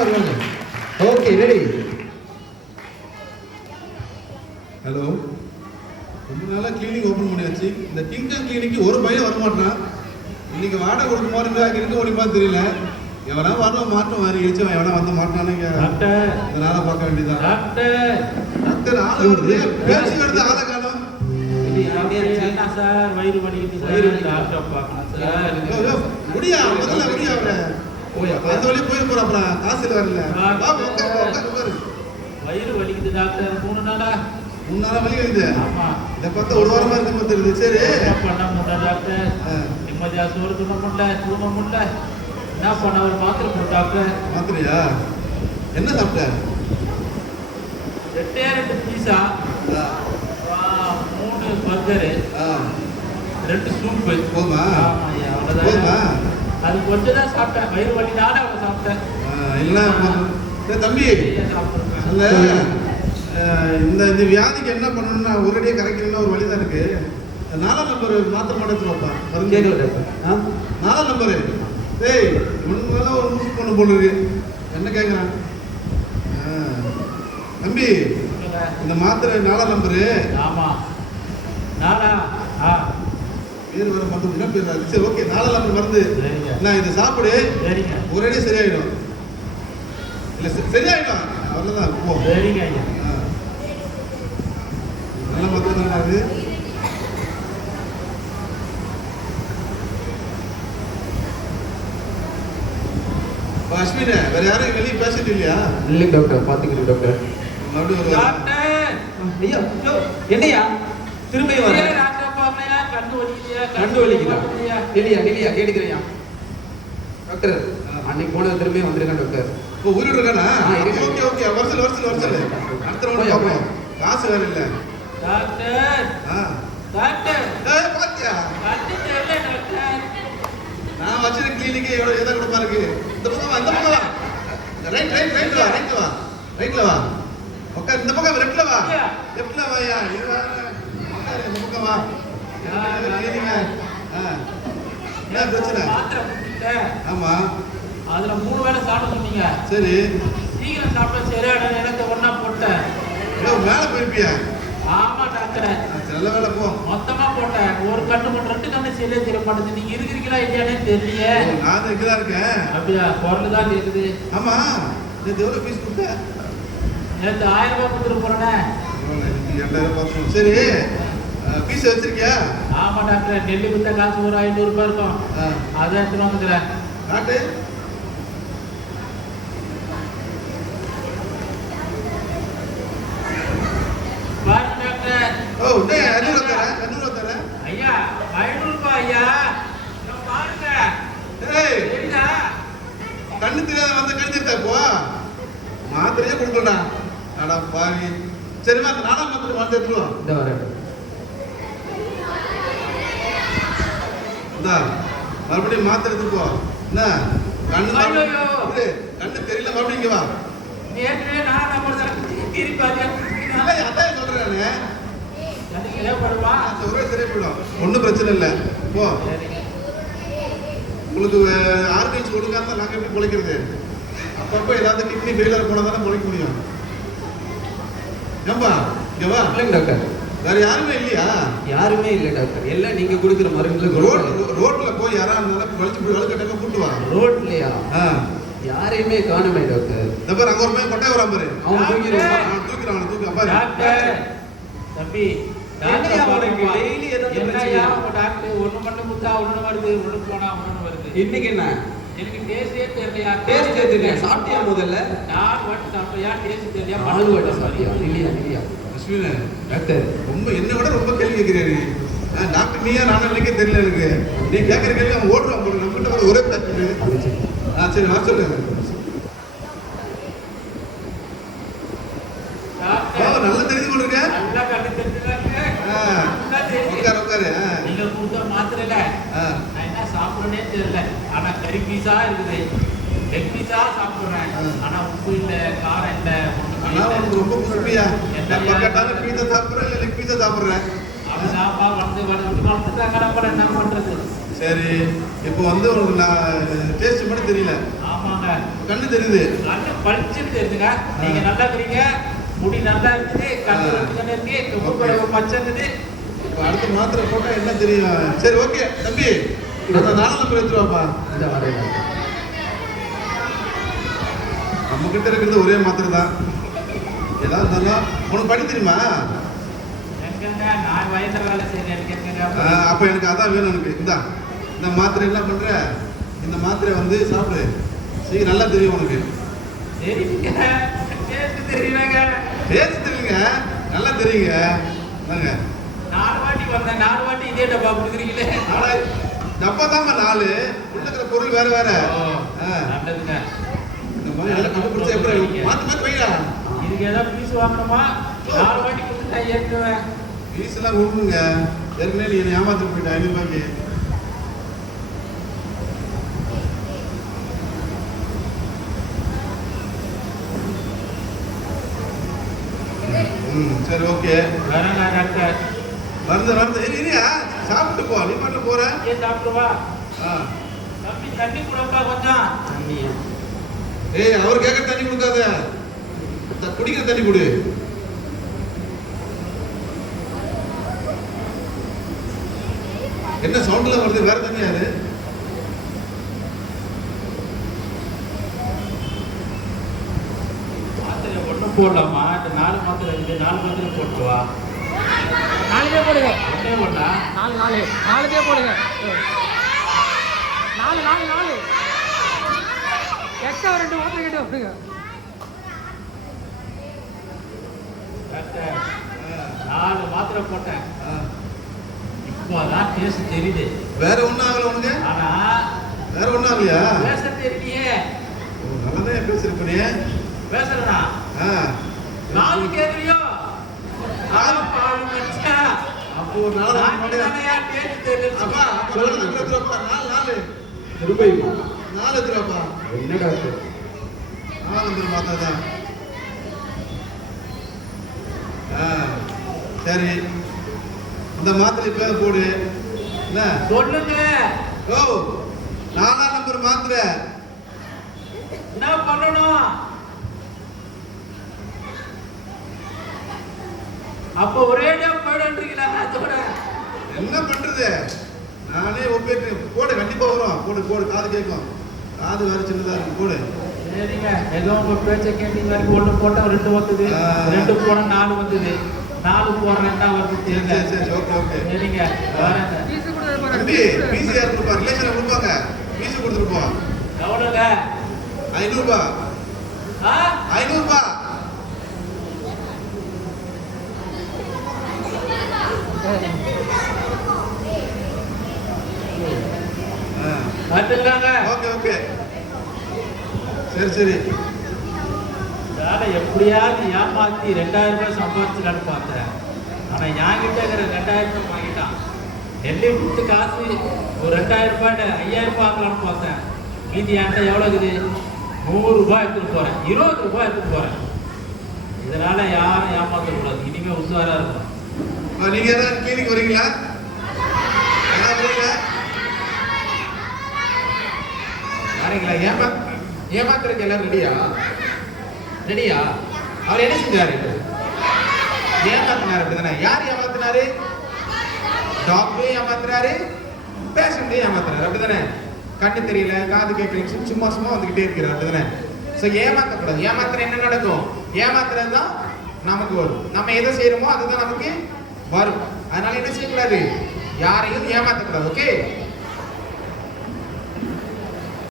வருவாங்க. Okay ready. Hello, ரொம்ப நாளாக கிளினிக் ஓப்பன் பண்ணியாச்சு. இந்த கிங்டன் கிளினிக்கு ஒரு பையன் வரமாட்டான். இன்னைக்கு வாடகை கொடுக்க மாதிரி இருக்க முடியுமா தெரியல. எவனா வரணும் மாட்டோம் மாதிரி இடிச்சவன் எவனா வந்து மாட்டானு இதனால பார்க்க வேண்டியதான். டாக்டர் ஆளு வருது, பேச்சு வருது, ஆளை காணும். முடியா முதல்ல முடியா அவரை அந்த வழி போயிட போற. அப்புறம் காசு வரல. வயிறு வலிக்குது டாக்டர். 3 நாளா வலி வருது. இதை பார்த்தா ஒரு வாரமா இருக்கு தெரியுது. சரி பண்ண முடியல டாக்டர். நிம்மதியா சோறு தூங்க முடியல. என்ன பண்ண ஒரு மாத்திரை போட்டு டாக்டர். மாத்திரையா? என்ன சாப்பிட்ட? 2 பீஸா, 3 பர்கரு, 2 சூப்பு. போதுமா? அவ்வளோதான். அது கொஞ்சம் தான் சாப்பிட்டேன். வயிறு வலினால அவ்வளோ சாப்பிட்டேன். இல்லை தம்பி, இல்லை இந்த இந்த வியாதிக்கு என்ன பண்ணணும்னா ஒரேடியாக கரைக்கணும்னா ஒரு வழி தான் இருக்கு. 4ஆம் நம்பர் மாத்திரை மாட்டத்தில் வைப்பான். 4ஆம் நம்பரு. டேய் இவனுக்கு மேலே ஒரு முசு பொண்ணு போல இருக்கு. என்ன கேட்குறான் தம்பி? இந்த மாத்திரை 4ஆம் நம்பரு. ஆமாம், நானா? பேர் வர மருந்து பேர். சரி ஓகே, 4ஆம் நம்பர் மருந்து. நான் இதை சாப்பிடு, ஒரேடியாக சரியாயிடும். இல்லை சரியாயிடும், அவ்வளோதான். போ. சரிங்க ஐயா. நல்ல மருந்து தானே அது. அஸ்வினே, வேற யாரும் வெளியே பேசிட்டு இல்லையா? இல்லைங்க டாக்டர், பார்த்துக்கிறேன் டாக்டர். மறுபடியும் ஐயா என்னையா திரும்ப வர? கண்டு வலிக்குதா? இல்லையா கேட்டுக்கிறேன் டாக்டர். அன்னைக்கு போனது திரும்ப வந்திருக்கேன் டாக்டர். ஓ ஊரில் இருக்கானா? ஓகே ஓகே, வருஷம் அடுத்த ரவுண்ட் காசு வேற இல்லை டாக்டர். பாத்தியா? நான் வச்சிருக்க கிளினிக்கு எவ்வளவு எதை கொடுப்பா இருக்கு. இந்த பக்கம் வா, இந்த பக்கம் வா. ரைட்ல வா. உட்கார். இந்த பக்கம் லெஃப்ட்ல வா. வாயா. இது வா. உட்கார். இந்த பக்கம் வா. என்ன பிரச்சனை? ஆமா, அதுல 3 வேளை சாப்பிட சொன்னீங்க. சரி சீக்கிரம் சாப்பிட சரியான எனக்கு ஒண்ணா போட்டேன். மேல போயிருப்பியா? ஆமா டாக்டர், நல்ல வேலை. போ. மொத்தமா போட்டேன். ஒரு கண்ணு மட்டும் 2 கண்ணு சரியா தெரிய மாட்டேங்குது. நீங்க இருக்கிறீங்களா இல்லையானே தெரியல. நான் இங்கதான் இருக்கேன். அப்படியா? குரல் தான் கேக்குது. ஆமா, நேற்று எவ்வளவு ஃபீஸ் கொடுத்த? நேற்று 1000 ரூபாய் கொடுத்துட்டு போறேனே. 2000 சரி, ஃபீஸ் வச்சிருக்கியா? ஆமா டாக்டர், டெல்லி கொடுத்த காசு ஒரு 500 ரூபாய் இருக்கும். அதை எடுத்துட்டு வந்துக்கிறேன். டாக்டர் பாருங்க டாக்டர். ஓ டேய், 500 தரேன். ஐயா 500 ரூபாய் ஐயா. நான் பாருங்க. டேய் சரிடா. கண்ணு தெரியாத வந்து கழிச்சிருத்தா போ. மாத்திரையே கொடுக்கலடா. அடா பாவி. சரி வா, 4ஆம் மாத்திரை வந்து எடுத்துட்டு வா. இந்த வரேன். இந்தா மறுபடியும் மாத்திரை எடுத்துட்டு போ. என்ன கண்ணு கண்ணு தெரியல, மறுபடியும் இங்க வா. நேற்று நான் இல்லை அதான் சொல்றேன். சரியாப்படுவா? ஒரே சரியாப்படும், ஒன்றும் பிரச்சனை இல்லை. போ. உங்களுக்கு ஆர்கனைஸ் கொடுக்காம நாங்கள் எப்படி பிழைக்கிறது? அப்பப்போ ஏதாவது கிட்னி ஃபெயிலியர் போனால் தானே பிழைக்க முடியும். ஏன்பா இங்கே வா. இல்லைங்க டாக்டர், வேற யாருமே இல்லையா? யாருமே இல்லை டாக்டர். எல்லாம் நீங்க கொடுக்குற மருந்துல. ரோட்ல போய் யாரா இருந்தாலும் வழுக்கட்டாக்க கூட்டு வா. ரோட்லையா? யாரையுமே காணுமே டாக்டர். இந்த பேர் அங்க ஒரு பையன் கொட்டை வராம பாரு. அவன் தூக்கிறான். பாரு டாக்டர். தம்பி டெய்லி ஏதோ என்னையா டாக்டர் ஒண்ணு மட்டும் குத்தா ஒண்ணு வருது, ஒண்ணு போனா ஒண்ணு வருது. இன்னைக்கு என்ன? எனக்கு டேஸ்டே தெரியலையா? டேஸ்டே தெரியல. சாப்பிட்டியா முதல்ல? 4 வாட்டி சாப்பிட்டியா? டேஸ்ட் தெரியலையா? 4 வாட்டி சாப்பிட்டியா? இல்லையா அஸ்வினே டாக்டர், ரொம்ப என்ன விட ரொம்ப கேள்வி கேட்கிறாரு. டாக்டர் நீயா நானும் எனக்கே தெரியல. எனக்கு நீ கேட்கற கேள்வி அவன் ஓடுறான் போல. நம்ம கிட்ட ஒரே பேசுறது. சரி வர சொல்லுங்க. நல்லா தெரிஞ்சு கொண்டிருக்க. நல்லா கண்டு தெரிஞ்சுக்காங்க. உட்காரு. நீங்க கொடுத்த மாத்திரையில நான் என்ன சாப்பிடுறேனே தெரியல. ஆனா கறி பீஸா இருக்குது, லெக் பீஸா சாப்பிடுறேன். ஆனா உப்பு இல்ல, காரம் இல்ல, உனக்கு ரொம்ப புதுப்பியா? கேட்டாலும் பீஸா சாப்பிடுறேன், இல்லை லெக் பீஸா சாப்பிடுறேன். அப்படி சாப்பா வளர்த்துட்டாங்க. நம்ம என்ன பண்றது? சரி, இப்போ வந்து உனக்கு நான் டேஸ்ட் மட்டும் தெரியல. ஆமா ஆமாங்க. கண்ணு தெரியுது. கண்ணு பளிச்சுன்னு தெரியுதுங்க. நீங்க நல்லா இருக்கிறீங்க, முடி நல்லா இருக்குது, கண்ணு ரெண்டு கண்ணு இருக்கு, தொப்பு கூட ஒரு மச்சம் இருக்குது. இப்ப அடுத்த மாத்திரை போட்டா என்ன தெரியும்? சரி ஓகே தம்பி, அந்த 4 நம்பர் எடுத்துருவாப்பா. இந்த வரேன். நம்ம கிட்ட இருக்கிறது ஒரே மாத்திரை தான். ஏதாவது இருந்தாலும் உனக்கு படி தெரியுமா? எங்கங்க நான் வயசுல வேலை செய்யறேன், எனக்கு எங்கங்க? அப்ப எனக்கு அதான் வேணும் எனக்கு. இந்த மாத்திரை என்ன பண்ற? இந்த மாத்திரை வந்து சாப்பிடு. சரி நல்லா தெரியும் உனக்கு. தெரியுங்க, கேட்டு தெரியுங்க. பேச்சு தெரியுங்க, நல்லா தெரியுங்க. வாங்க 4 வாட்டி வந்தேன், 4 வாட்டி இதே டப்பா கொடுக்குறீங்களே. ஆனா டப்பா தாங்க 4 உள்ள இருக்கிற பொருள் வேற வேற. நல்லதுங்க. இந்த மாதிரி நல்லா கண்டுபிடிச்சா எப்படி மாத்தி வைடா. இதுக்கு ஏதாவது பீஸ் வாங்கணுமா? 4 வாட்டி கொடுத்துட்டா ஏற்கனவே. பீஸ் எல்லாம் கொடுங்க. ஏற்கனவே நீ என்னை ஏமாத்திட்டு போயிட்ட 500 ரூபாய்க்கு. சரி ஓகே. வேறங்க டாக்டர்? வருது இல்லையா? சாப்பிட்டு போ. நீ பாட்டு போற. ஏன் சாப்பிடுவா? தம்பி தண்ணி கொடுப்பா கொஞ்சம். தண்ணி. ஏய் அவர் கேட்க தண்ணி கொடுக்காத, குடிக்கிற தண்ணி கொடு. என்ன சவுண்ட்ல வருது? வேற தண்ணி யாரு? மாத்திரை ஒன்றும் போடலாமா? இந்த 4 மாத்திரை இருக்குது, 4 மாத்திரை போட்டுவா. 4 போடுங்க. ஒன்றே ஒன்றா? 4 போடுங்க. 4 எக்ஸ்ட்ரா 2 மாத்திரை கேட்டு விடுங்க. டாக்டர் 4 மாத்திரை போட்டேன். இப்போதான் டேஸ்ட் தெரியுது. வேற ஒன்றும் ஆகல உனக்கு? ஆனா வேற ஒன்றும் ஆகலையா? பேச தெரியலையே. நல்லதான் பேசுறப்ப நீ. பேசுறா 4 கேக்குறியோ? பால் மச்சா. அப்போ ஒரு 4 டேஸ்ட் தெரியல. அப்பா 4 எடுத்துறப்பா. 4 ரூபாய் 4 எடுத்துறப்பா. என்ன டாக்டர்? 4 எடுத்துற மாத்தாதான். சரி இந்த மாத்திரை பேர் போடு. என்ன சொல்லுங்க. ஓ 4ஆம் நம்பர் மாத்திரை. என்ன பண்ணணும்? அப்போ ஒரேடியா போயிடுறீங்களா? அதோட என்ன பண்றது? நானே ஒப்பேட்டு போடு. கண்டிப்பா வரும். போடு காது கேட்கும். காது வேற சின்னதா இருக்கு. போடு. சரிங்க. ஏதோ உங்க பேச்சை கேட்டீங்க. 1 போட்டா 2 வந்தது, 2 போனா 4 வந்தது, 4 போடுறேன் என்ன வருது தெரியல. சரி ஓகே. சரிங்க. வரேங்க. பீஸ் கொடுங்க. தம்பி பீஸ் யார் கொடுப்பா? ரிலேஷன் கொடுப்பாங்க. பீஸ் கொடுத்துருப்போம். எவ்வளோங்க? 500 ரூபாய். 500 ரூபாய். வந்துருக்காங்க. ஓகே. சரி வேலை எப்படியாவது ஏமாத்தி 2000 ரூபாய் சம்பாதிச்சுலான்னு பார்த்தேன். ஆனா என்கிட்ட இருக்கிற 2000 ரூபாய் வாங்கிட்டான். டெல்லி கொடுத்து காசு ஒரு 2000 ரூபாய் 5000 ரூபாய் ஆக்கலான்னு பார்த்தேன். மீதி என்கிட்ட எவ்வளோ இருக்குது? 100 ரூபாய் எடுத்துட்டு போறேன், 20 ரூபாய் எடுத்துட்டு போறேன். இதனால யாரும் ஏமாத்தக்கூடாது. இனிமே உஷாரா இருக்கும். நீங்க ஏதாவது கிளினிக் வரீங்களா? வரீங்களா? ஏமாத்துறதுக்கு எல்லாம் ரெடியா? அவர் என்ன செஞ்சாரு? ஏமாத்தினாரு. அப்படிதானே? யார் ஏமாத்தினாரு? டாக்டரும் ஏமாத்துறாரு, பேஷண்ட்டையும் ஏமாத்துறாரு. அப்படிதானே? கண்ணு தெரியல, காது கேட்கல, சும்மா வந்துகிட்டே இருக்கிறார். அப்படிதானே? ஸோ ஏமாத்தக்கூடாது. ஏமாத்துற என்ன நடக்கும்? ஏமாத்துறது தான் நமக்கு வரும். நம்ம எதை செய்யறோமோ அதுதான் நமக்கு வரும். அதனால என்ன செய்யக்கூடாது? யாரையும் ஏமாத்தக்கூடாது. ஓகே?